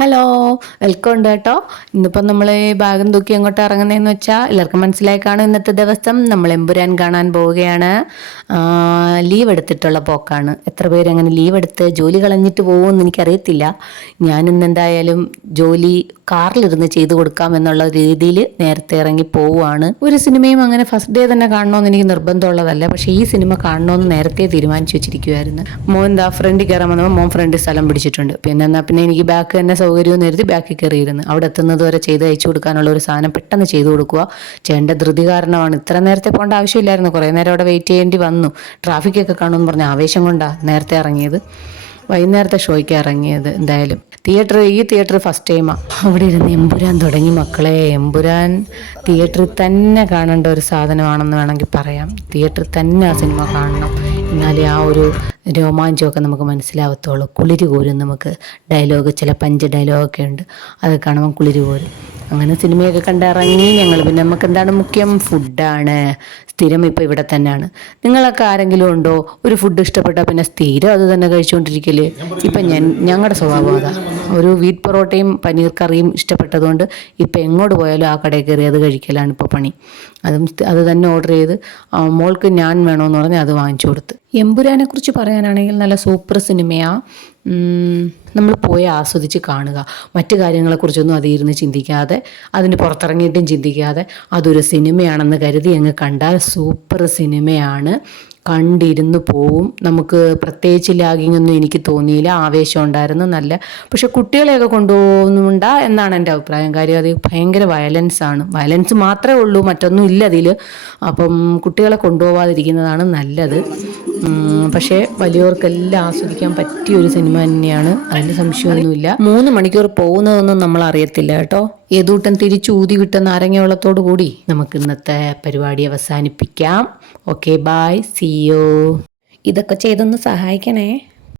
Hello, welcome ഉണ്ട് കേട്ടോ. ഇന്നിപ്പം നമ്മൾ ബാഗും തൂക്കി അങ്ങോട്ട് ഇറങ്ങുന്നതെന്ന് വെച്ചാൽ എല്ലാവർക്കും മനസ്സിലായി കാണും. ഇന്നത്തെ ദിവസം നമ്മൾ എമ്പുരാൻ കാണാൻ പോവുകയാണ്. ലീവ് എടുത്തിട്ടുള്ള പോക്കാണ്. എത്ര പേര് അങ്ങനെ ലീവ് എടുത്ത് ജോലി കളഞ്ഞിട്ട് പോകുമെന്ന് എനിക്കറിയത്തില്ല. ഞാനിന്ന് എന്തായാലും ജോലി കാറിലിരുന്ന് ചെയ്തു കൊടുക്കാം എന്നുള്ള രീതിയിൽ നേരത്തെ ഇറങ്ങി പോവുകയാണ്. ഒരു സിനിമയും അങ്ങനെ ഫസ്റ്റ് ഡേ തന്നെ കാണണമെന്ന് എനിക്ക് നിർബന്ധമുള്ളതല്ല. പക്ഷേ ഈ സിനിമ കാണണമെന്ന് നേരത്തെ തീരുമാനിച്ചു വെച്ചിരിക്കുമായിരുന്നു. മോൻ ഫ്രണ്ടിൽ കയറാൻ വന്നപ്പോൾ മോൻ ഫ്രണ്ടിൽ സ്ഥലം പിടിച്ചിട്ടുണ്ട്. പിന്നെ എനിക്ക് ബാക്ക് തന്നെ സൗകര്യവും നേരത്തെ ബാക്കിൽ കയറിയിരുന്നു. അവിടെ എത്തുന്നത് വരെ ചെയ്ത് അയച്ചു കൊടുക്കാനുള്ള ഒരു സാധനം പെട്ടെന്ന് ചെയ്തു കൊടുക്കുക. ചേട്ടൻ്റെ ധൃതി കാരണമാണ്. ഇത്ര നേരത്തെ പോകേണ്ട ആവശ്യമില്ലായിരുന്നു. കുറേ നേരം അവിടെ വെയിറ്റ് ചെയ്യേണ്ടി വന്നു. ട്രാഫിക്കൊക്കെ കാണുമെന്ന് പറഞ്ഞ ആവേശം കൊണ്ടാണ് നേരത്തെ ഇറങ്ങിയത്. വൈകുന്നേരത്തെ ഷോയ്ക്ക് ഇറങ്ങിയത്. എന്തായാലും ഈ തിയേറ്റർ ഫസ്റ്റ് ടൈമാണ്. അവിടെ ഇരുന്ന് എമ്പുരാൻ തുടങ്ങി മക്കളെ. എമ്പുരാൻ തിയേറ്ററിൽ തന്നെ കാണേണ്ട ഒരു സാധനമാണെന്ന് വേണമെങ്കിൽ പറയാം. തിയേറ്ററിൽ തന്നെ ആ സിനിമ കാണണം. എന്നാലേ ആ ഒരു രോമാഞ്ചമൊക്കെ നമുക്ക് മനസ്സിലാവത്തുള്ളൂ. കുളിര് കോരും നമുക്ക്. ഡയലോഗ്, ചില പഞ്ച് ഡയലോഗൊക്കെ ഉണ്ട്. അത് കാണുമ്പോൾ കുളിര് കോരും. അങ്ങനെ സിനിമയൊക്കെ കണ്ടിറങ്ങി ഞങ്ങൾ. പിന്നെ നമുക്ക് എന്താണ് മുഖ്യം? ഫുഡാണ്. സ്ഥിരം ഇപ്പോൾ ഇവിടെ തന്നെയാണ്. നിങ്ങളൊക്കെ ആരെങ്കിലും ഉണ്ടോ ഒരു ഫുഡ് ഇഷ്ടപ്പെട്ടാൽ പിന്നെ സ്ഥിരം അത് തന്നെ കഴിച്ചുകൊണ്ടിരിക്കല്? ഇപ്പം ഞങ്ങളുടെ സ്വഭാവം അതാ. ഒരു വീറ്റ് പൊറോട്ടയും പനീർ കറിയും ഇഷ്ടപ്പെട്ടതുകൊണ്ട് ഇപ്പം എങ്ങോട്ട് പോയാലും ആ കടയിൽ കയറി അത് കഴിക്കലാണ് ഇപ്പോൾ പണി. അത് തന്നെ ഓർഡർ ചെയ്ത് മോൾക്ക് ഞാൻ വേണമെന്ന് പറഞ്ഞ് അത് വാങ്ങിച്ചു കൊടുത്ത്. എമ്പുരാനെ കുറിച്ച് പറയാനാണെങ്കിൽ നല്ല സൂപ്പർ സിനിമയാണ്. നമ്മൾ പോയി ആസ്വദിച്ച് കാണുക. മറ്റു കാര്യങ്ങളെക്കുറിച്ചൊന്നും അതിരുന്ന് ചിന്തിക്കാതെ, അതിന് പുറത്തിറങ്ങിയിട്ടും ചിന്തിക്കാതെ അതൊരു സിനിമയാണെന്ന് കരുതി അങ്ങ് കണ്ടാൽ സൂപ്പർ സിനിമയാണ്. കണ്ടിരുന്ന് പോവും. നമുക്ക് പ്രത്യേകിച്ച് ലാഗിങ്ങൊന്നും എനിക്ക് തോന്നിയില്ല. ആവേശം ഉണ്ടായിരുന്നു നല്ല. പക്ഷെ കുട്ടികളെയൊക്കെ കൊണ്ടുപോകുന്നുണ്ടാ എന്നാണ് എൻ്റെ അഭിപ്രായം. കാര്യം അത് ഭയങ്കര വയലൻസാണ്. വയലൻസ് മാത്രമേ ഉള്ളൂ, മറ്റൊന്നും ഇല്ല അതിൽ. അപ്പം കുട്ടികളെ കൊണ്ടുപോകാതിരിക്കുന്നതാണ് നല്ലത്. പക്ഷേ വലിയവർക്കെല്ലാം ആസ്വദിക്കാൻ പറ്റിയ ഒരു സിനിമ തന്നെയാണ്. അതിന് സംശയമൊന്നുമില്ല. 3 മണിക്കൂർ പോകുന്നതൊന്നും നമ്മൾ അറിയത്തില്ല കേട്ടോ. ഏതൂട്ടം തിരിച്ചു ഊതി വിട്ട നാരങ്ങ വെള്ളത്തോടു കൂടി നമുക്ക് ഇന്നത്തെ പരിപാടി അവസാനിപ്പിക്കാം. Okay, bye, see you. ഇതൊക്കെ ചെയ്തൊന്ന് സഹായിക്കണേ.